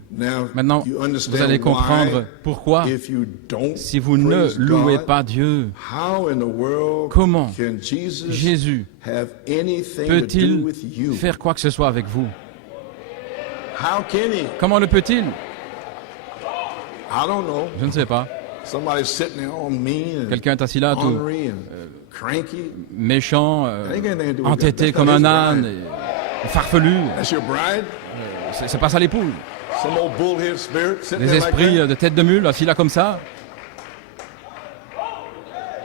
Maintenant, you vous understand allez why, comprendre pourquoi, if you don't si vous ne praise louez God, pas Dieu, how in the world comment can Jesus Jésus have anything to do peut-il with you? faire quoi que ce soit avec vous? How can he? Comment le peut-il? I don't know. Je ne sais pas. Somebody's sitting there all mean and Quelqu'un est assis là, tout ornery and cranky. méchant, ain't got anything to do with entêté that. comme That's un not his âne, et farfelu. That's your bride? C'est pas ça l'épouse. Some old bullhead spirit sitting Des there like esprits that? de tête de mule assis là comme ça.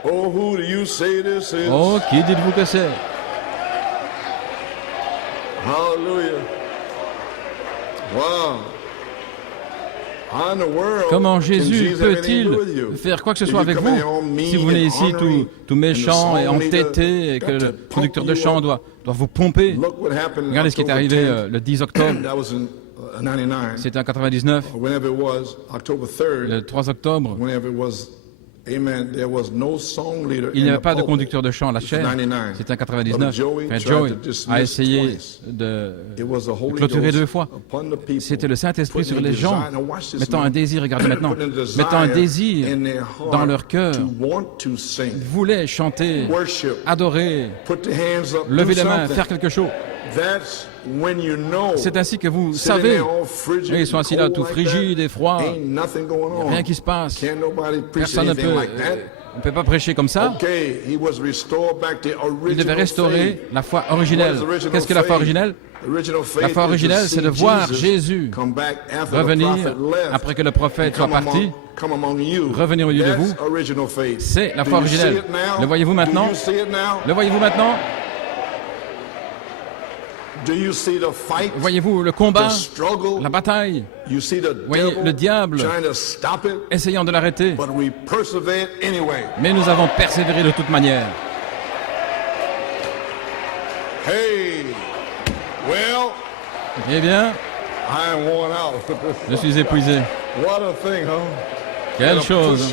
Oh, who do you say this is? Oh, qui dites-vous que c'est? Hallelujah. Wow. How in the world Comment can Jésus Jesus have anything to do with peut-il you? faire quoi que ce If soit you avec come in vous? here all mean Si vous venez and ici ornery, tout méchant and the et song leader entêté et que got le to producteur pump de you chant up. doit vous pomper. Look what happened in Regardez ce qui est October arrivé 10th. le 10 octobre. That was in 99. C'était en 99, Or whenever it was, October 3rd. le 3 octobre. Whenever it was, amen, there was no song leader Il n'y in avait the pas de pulpit. conducteur de chant à la It's chaire. 99. C'était en 99. Joey Frère tried Joey to dismiss a essayé twice. de It was the Holy clôturer Ghost 2 fois. upon the people, C'était le Saint-Esprit putting sur a les gens, desire- now watch this, mettant man. un désir, regardez maintenant, Putting a desire mettant un désir in their heart dans leur cœur, to want to sing, voulaient chanter, worship, adorer, put the hands up, lever do les mains, something. faire quelque chose. That's when you know. C'est ainsi que vous Sitting savez. there all frigid Et ils sont and assis là cold tout like frigides that, et froids. ain't nothing going on. Rien qui se passe. Can't nobody preach Personne ne anything peut, like that. on ne peut pas prêcher comme ça. Okay, he was restored back to Il devait original restaurer faith. la foi originelle. Qu'est-ce que la foi originelle? La foi originelle, c'est de voir Jésus revenir après que le prophète soit parti, revenir au milieu de vous. C'est la foi originelle. Le voyez-vous maintenant? Le voyez-vous maintenant? Voyez-vous le combat, la bataille? Voyez le diable essayant de l'arrêter. Mais nous avons persévéré de toute manière. Eh bien, je suis épuisé. Quelle chose!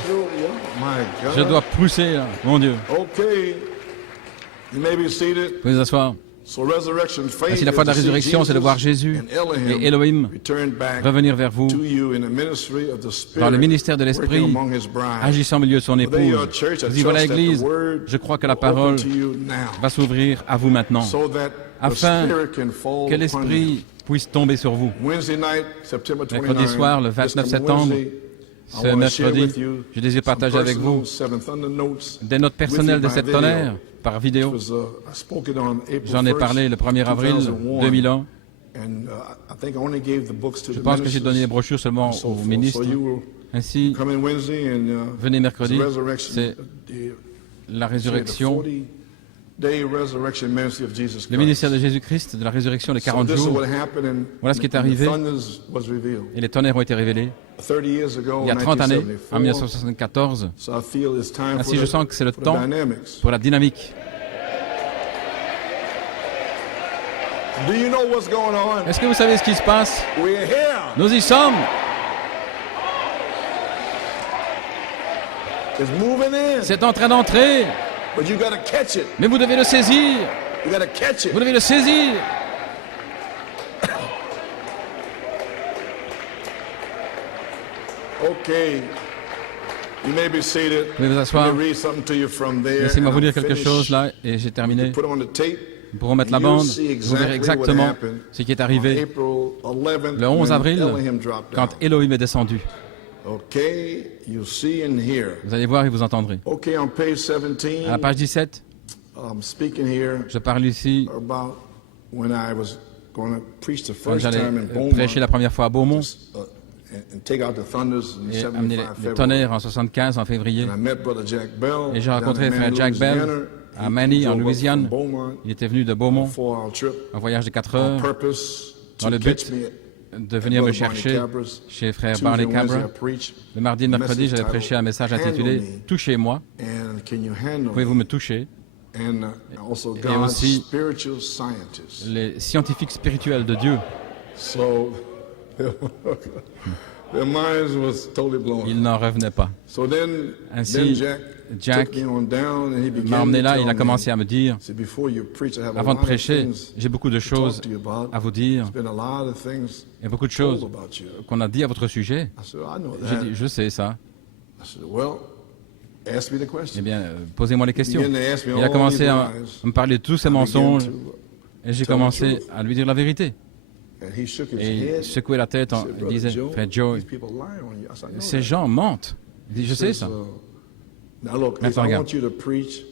Je dois pousser, là. Mon Dieu. Vous pouvez vous asseoir. Ainsi, la foi de la résurrection, c'est de voir Jésus et Elohim revenir vers vous dans le ministère de l'Esprit, agissant au milieu de son épouse. Vous y voilà, l'Église. Je crois que la parole va s'ouvrir à vous maintenant, afin que l'Esprit puisse tomber sur vous. Mercredi soir, le 29 septembre, ce mercredi, je désire partager avec vous des notes personnelles de cette tonnerre par vidéo. J'en ai parlé le 1er avril 2001. Je pense que j'ai donné les brochures seulement aux ministres. Ainsi, venez mercredi, c'est la résurrection, le ministère de Jésus-Christ, de la résurrection de 40 jours. Voilà ce qui est arrivé. Et les tonnerres ont été révélés il y a 30 années, en 1974. Ainsi, je sens que c'est le temps pour la dynamique. Est-ce que vous savez ce qui se passe? Nous y sommes. C'est en train d'entrer. Mais vous devez le saisir. Vous devez le saisir. Vous pouvez vous asseoir. Laissez-moi vous lire quelque chose là et j'ai terminé. Nous pourrons mettre la bande. Vous verrez exactement ce qui est arrivé le 11 avril quand Elohim est descendu. Vous allez voir et vous entendrez. À la page 17, je parle ici quand j'allais prêcher la première fois à Beaumont et amener les tonnerres en 75, en février. Et j'ai rencontré frère Jack Bell à Manny, en Louisiane. Il était venu de Beaumont, un voyage de 4 heures, dans le but de venir me chercher chez frère Barney Cabra. Le mardi et le mercredi, j'avais prêché un message intitulé « Touchez-moi ». Pouvez-vous me toucher? Et aussi les scientifiques spirituels de Dieu. Their minds was totally blown. Ils n'en revenaient pas. So then Ainsi, Jack took me on down and he m'a began emmené to là, tell il a me, commencé à me dire, "See, before you preach, I have a avant de lot of prêcher, things j'ai beaucoup de to talk choses to you about. à vous dire, There's been a lot of things il y a beaucoup de told choses about you." qu'on a dit à votre sujet. I said, "I know J'ai that." dit, je sais ça. I said, "Well, ask me the Eh question." bien, posez-moi les questions. Began to ask me Il a all commencé these à lies. me parler de tous ces I began mensonges to- et j'ai tell the commencé truth. à lui dire la vérité. And he shook his Et il head. secouait la tête, He il said, "Brother disait, Joe, frère Joe, these people lie on you." I said, "I know ces that." gens mentent. Il dit, je sais Says, ça. Now look, Maintenant, if I regarde. want you to preach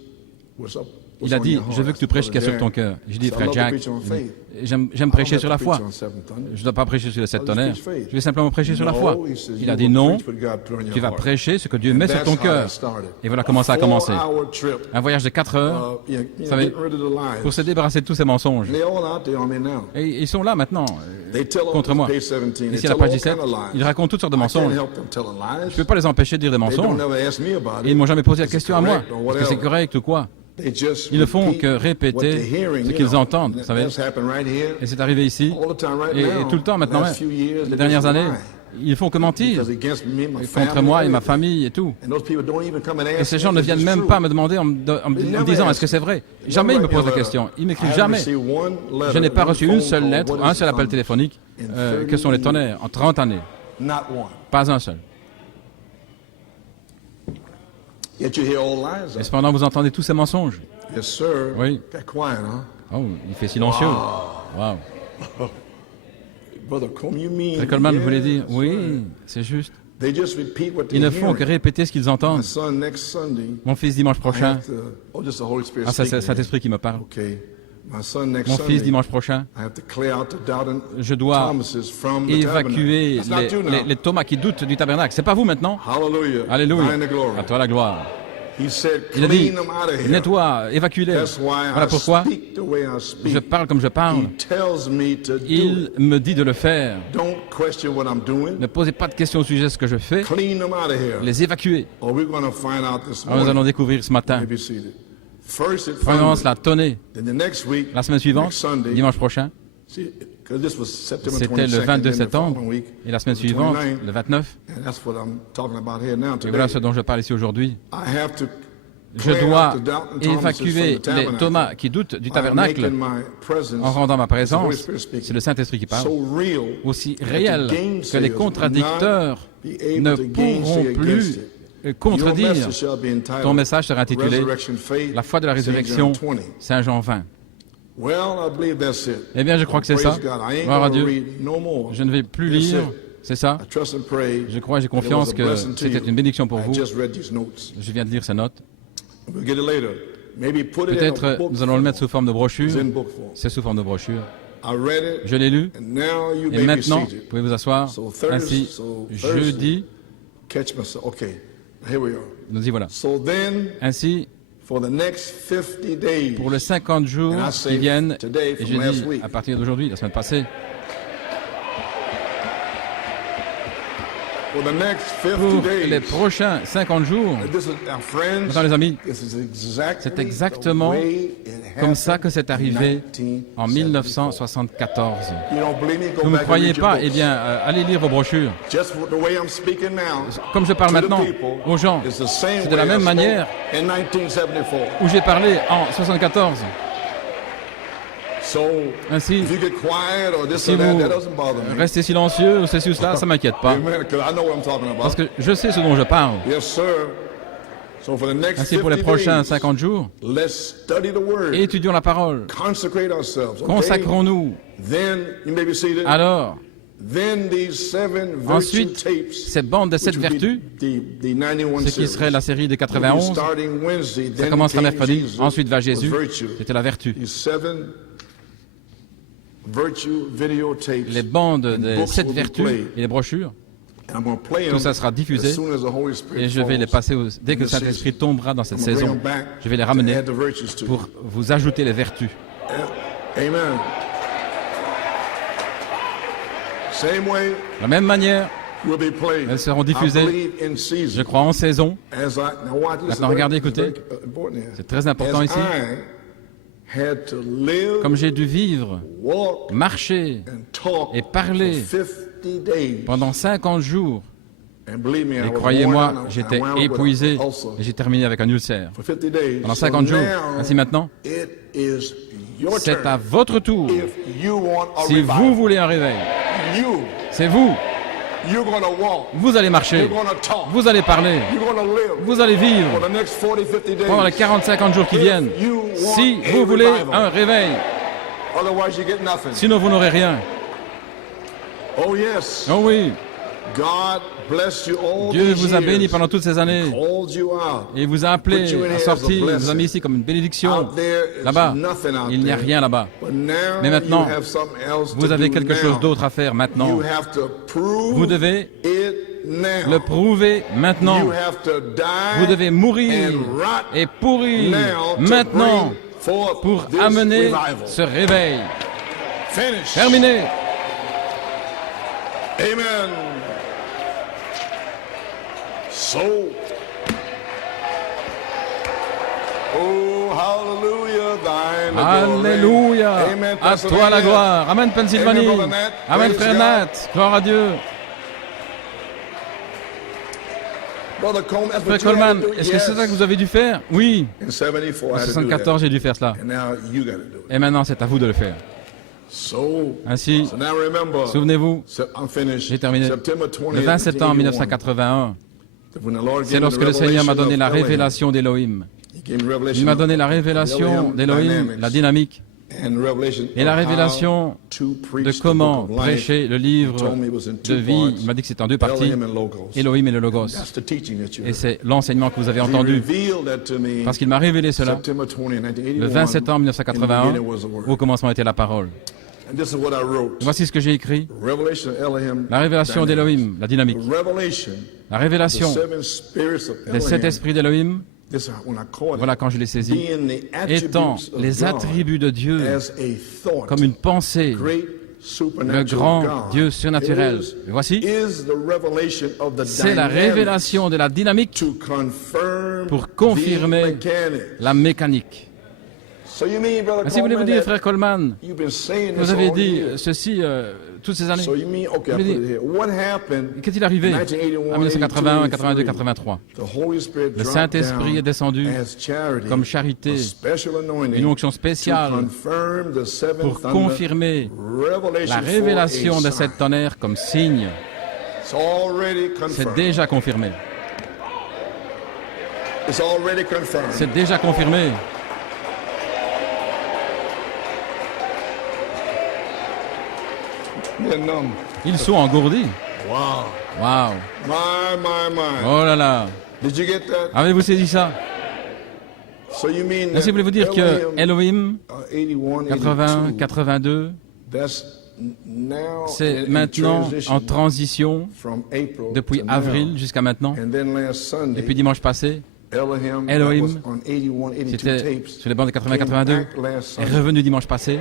what's up, what's Il a on dit, your je veux heart. que tu prêches ce qu'il y a sur Brother ton cœur. J'ai dit, Jack, I frère love to Jack, preach on faith. j'aime I don't prêcher have sur to la foi. preach on Seventh Thunder. Je ne dois pas prêcher sur le sept I'll just tonnerres. preach faith. Je vais simplement prêcher sur la foi. No, he says, Il you a dit will non, preach what God put on your tu vas heart. prêcher ce que Dieu And met sur that's ton how cœur. it started. Et voilà comment ça a commencé. 4-hour trip, Un voyage de 4 heures you vous savez, getting rid of the lies. pour se débarrasser de tous ces mensonges. And they're all out there on me now. Et ils sont là maintenant, They tell all- contre moi. page 17, they Ici à la tell page all 17, kind of lies. ils racontent toutes sortes de I can't mensonges. help them telling lies. Je ne peux pas les empêcher de dire des They don't mensonges. never ask me about Et ils it. ne m'ont jamais posé la Is it question à moi. correct or Est-ce que c'est whatever? correct ou quoi? They just Ils ne font repeat que what répéter they're hearing, ce you qu'ils know. entendent, vous savez. That's happened right here. Et c'est arrivé ici, All the time right et now. tout le temps maintenant, Last few years, les they dernières just années, lie. ils font que mentir Because against me, my contre family, moi et ma everything. famille et tout. And those people don't even come and ask Et ces me gens ne if viennent it's même true. pas me demander en me disant est-ce que c'est vrai. Jamais ils me posent la question. Ils m'écrivent jamais. Je n'ai pas reçu une seule lettre, un seul appel téléphonique. Que sont les tonnerres en 30 années? Not one. Pas un seul. Yet you hear all lies. Et cependant, vous entendez tous ces mensonges. Yes, sir. Oui. Got quiet, huh? Oh, il fait silencieux. Wow. Brother Coleman, you mean? Frère Coleman yes, voulait dire, sir. oui, c'est juste. They just repeat what Ils ne they font que hear. répéter ce qu'ils My entendent. son, next Sunday, Mon fils, dimanche I prochain. have to, oh, just the Holy Spirit Ah, ça, c'est speaking. Saint-Esprit qui me parle. Okay. My son, next Mon Sunday, fils, dimanche prochain, I have to clear out the doubting je dois Thomases from the évacuer tabernacle. That's not you now. les Thomas qui doutent du tabernacle. C'est pas vous maintenant. Hallelujah. Alléluia. Thine the glory. À toi la gloire. He said, Il a dit, clean them out of here. nettoie, évacue-les. That's why Voilà I pourquoi speak the way I je speak. parle comme je parle. He tells me to do Il it. me dit de le faire. Don't question what I'm doing. Ne posez pas de questions au sujet de ce que je fais. Clean them out of here. Les évacuer. Or we're going to find out this Alors, nous allons morning. découvrir ce matin. May be seated. First it Premièrement, thundered. cela a tonné. Then the next week, La semaine suivante, next Sunday, dimanche prochain, see, 'cause this was September c'était 22nd, le 22 then the septembre. following week, Et la semaine the suivante, 29th, le 29. and that's what I'm talking about here now Et today. voilà ce dont je parle ici aujourd'hui. I have to Je clear dois out the doubting Thomases évacuer from the les tabernacle Thomas qui doutent du by tabernacle making my presence, en rendant ma as the Holy présence. Spirit speaking, C'est le Saint-Esprit qui parle. so real Aussi that réel the gainsayers que les will contradicteurs not be able ne to pourront gainsay plus against it. Your contredire. message shall be entitled Ton message sera intitulé Resurrection Faith, La foi de la St. John résurrection, 20. Saint Jean 20. Well, I believe that's it. Eh bien, je crois que c'est Praise ça. God. I ain't Gloire à gonna Dieu. read no more. Je ne vais plus That's lire. it. C'est ça. I trust and pray Je crois, j'ai that it was confiance a que blessing to c'était you. une bénédiction pour I vous. just read these notes. Je viens de lire ces notes. We'll get it later. Maybe put it in a Peut-être book nous allons le mettre sous form. forme de brochure. It's in book form. C'est sous forme de brochure. I read it, Je l'ai lu. and now you Et may be maintenant, vous seated. pouvez vous asseoir. So Thursday, Ainsi, jeudi, catch myself. Okay, here we are. nous y voilà. So then, Ainsi, for the next 50 days, pour les 50 jours And I qui say viennent, today et from j'ai last dit week. à partir d'aujourd'hui, la semaine passée, for the next 50 pour days, les prochains 50 jours, this is, our friends, Maintenant, les amis, this is exactly c'est exactement the way it comme ça que c'est happened arrivé in en 1974. You don't believe me? Go Vous ne me back and croyez read your pas? books. Eh bien, allez lire vos brochures. Just the way I'm speaking now, Comme je parle to the maintenant people, aux gens, is the same c'est de la way même I spoke manière in 1974. où j'ai parlé en 74. So, Ainsi, if you get quiet or this si or that, vous that doesn't bother me. restez silencieux ou ceci ou cela, ça ne m'inquiète pas. Amen, because I know what I'm talking about. Parce que je sais ce dont je parle. Yes, sir. So for the next Ainsi, pour les 50 prochains days, 50 jours, let's study the word. étudions la parole. Consecrate ourselves. Okay? Consacrons-nous. Then, you may be seated. Alors, Then these 7 virtue ensuite, tapes, cette bande de 7 which would be vertus, the 91 ce qui series, serait la série des will be 91, starting Wednesday. ça Then commencera came mercredi. Jesus, Ensuite va was Jésus, virtue. c'était la vertu. These 7 virtue videotapes. Les bandes and des books 7 will be vertus played. et les brochures, And I'm gonna play tout them ça sera diffusé as soon as the Holy Spirit et je vais les falls passer dès que in le the Saint-Esprit season. tombera dans cette I'm gonna bring saison. them back Je vais les to ramener add the virtues to pour vous ajouter les vertus. you. Amen. Same way De la même manière, will be played. elles seront I diffusées, believe in season. je crois, en saison. As I, now watch, this is Maintenant, regardez, very- écoutez. very important here. C'est très important As ici. I had to live, Comme j'ai dû vivre, walk, marcher and talk et parler for pendant 50 jours. Et croyez-moi, j'étais épuisé et j'ai terminé avec un ulcère. Pendant 50 jours. Ainsi maintenant, c'est à votre tour. Si vous voulez un réveil, c'est vous. Vous allez marcher, vous allez parler, vous allez vivre pendant les 40-50 jours qui viennent. Si vous voulez un réveil, sinon vous n'aurez rien. Oh oui. Dieu vous a béni pendant toutes ces années et vous a appelé à sortir, vous a mis ici comme une bénédiction. Là-bas, il n'y a rien là-bas. Mais maintenant, vous avez quelque chose d'autre à faire maintenant. Vous devez le prouver maintenant. Vous devez mourir et pourrir maintenant pour amener ce réveil. Terminé. Amen. So, oh, hallelujah, thine the glory. Alléluia. Amen, À toi la gloire. Amen, Pennsylvanie. Amen, Brother Nat. Amen, Praise frère God. Nat. Gloire à Dieu. Brother Coleman, that's Frère what you had Coleman, to do. est-ce que c'est ça que vous avez dû faire? Oui. In 74, I En had to do 74, that. j'ai dû faire cela. And now you got to do it. Et maintenant, c'est à vous de le faire. So Ainsi, now remember, souvenez-vous, I'm finished. j'ai terminé. September 20, Le 20 septembre 1981, 1981, when the Lord c'est gave me lorsque the le Seigneur m'a revelation donné la of Elohim. révélation d'Élohim. He gave me revelation Il m'a donné of la révélation Elohim d'Élohim, dynamics la dynamique, and revelation et la of how révélation to preach de the comment book of life. prêcher le He livre told me it was in two de vie. parts, Il m'a dit que c'est en deux parties, Elohim and Logos. Élohim et le Logos. That's the teaching that you Et heard. c'est l'enseignement que vous avez He entendu, revealed that to me parce qu'il m'a révélé cela September 20, 1981. le 20 septembre In the 1981. beginning was the word. Au commencement était la parole. And this is what I wrote. Voici ce que j'ai écrit. Revelation of Elohim, La révélation dynamics. d'Élohim, la dynamique. Revelation, La the révélation seven spirits of des sept Elohim. esprits d'Élohim, This is when I caught it. voilà quand je l'ai saisi, Being the étant attributes of les God attributs de Dieu as a thought, comme une pensée, great le supernatural grand God. Dieu surnaturel. Is- Et voici, is the revelation of the c'est la dynamics révélation de la dynamique to confirm pour confirmer the mechanics. la mécanique. So you mean, Brother Ainsi voulez-vous Coleman, dire, that frère Coleman, you've been saying vous this avez all dit years. ceci toutes ces années. So you mean, okay, I Je put veux it here. What happened Qu'est-il arrivé in en 1981, 1981, 82, 83? The Holy Spirit Le dropped Saint-Esprit down est descendu as charity, comme charité, a special anointing une onction to spéciale confirm the seventh pour thunder confirmer revelation la révélation for de a cette sign. tonnerre comme signe. It's already C'est confirmed. déjà confirmé. It's already confirmed. C'est déjà confirmé. They're numb. Ils sont engourdis. Wow. Waouh. My. Oh là là. Did you get that? Avez-vous saisi ça? So you mean Ainsi that voulez-vous dire que Elohim, 81, 80, 82, 82, that's now c'est in maintenant transition en transition from April depuis to now. avril jusqu'à maintenant. And then last Sunday, Et puis dimanche passé, Elohim, Elohim, that was on 81, 82 c'était tapes, sur les bandes de came 80-82, back last est Sunday. revenu dimanche passé.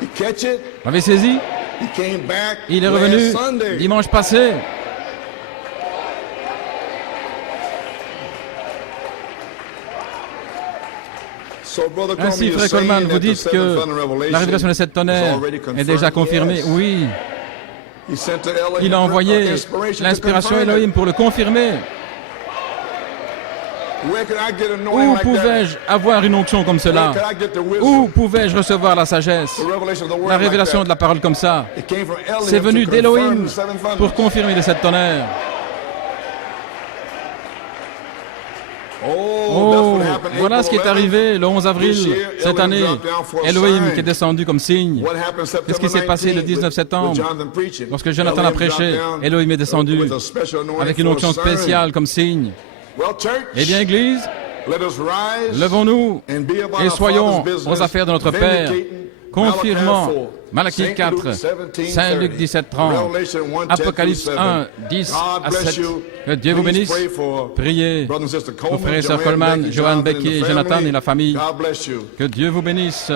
You catch it? Vous l'avez saisi? He came back Il est last revenu Sunday. dimanche passé. So, Brother Coleman, Ainsi, you're frère saying Coleman, vous that the dites seventh que thunder la révélation de cette tonnerre is already est déjà confirmed? confirmée. Yes. Oui, He sent to Elohim il a envoyé inspiration to l'inspiration confirm Elohim it. pour le confirmer. Where could I get an anointing Où like that? pouvais-je avoir une onction comme Where cela? could I get the Où wisdom? pouvais-je recevoir la sagesse? The revelation of the word La like révélation that? de la parole comme ça? It came from Elohim C'est venu to d'Elohim confirm the seven thunders. pour confirmer les sept tonnerres. Oh, that's Oh, what happened voilà ce qui est April 11th. arrivé le 11 avril This year, cette Elohim année. dropped down for a Elohim sign. qui est descendu comme signe. What happened September Qu'est-ce qui s'est passé le 19th 19 septembre? with Jonathan preaching? Lorsque Jonathan a Elohim prêché, dropped down Elohim est descendu with a special anointing avec une for a onction sign. spéciale comme signe. Well, church, Eh bien, Église, let us rise levons-nous and be about et our soyons Father's business, aux affaires de notre Père, vindicating confirmant Malachi Malachie 4, 4, Saint Saint Luc 17, 30, Revelation 1, 10 Apocalypse through 1, 7. 10 God à bless 7. you. Que Dieu vous Please bénisse. pray for Priez brothers and sisters pour Coleman, frères et sœurs Joanne, Coleman, Becky, Joanne, Jonathan and Becky the et Jonathan family. et la famille. God bless you. Que Dieu vous bénisse.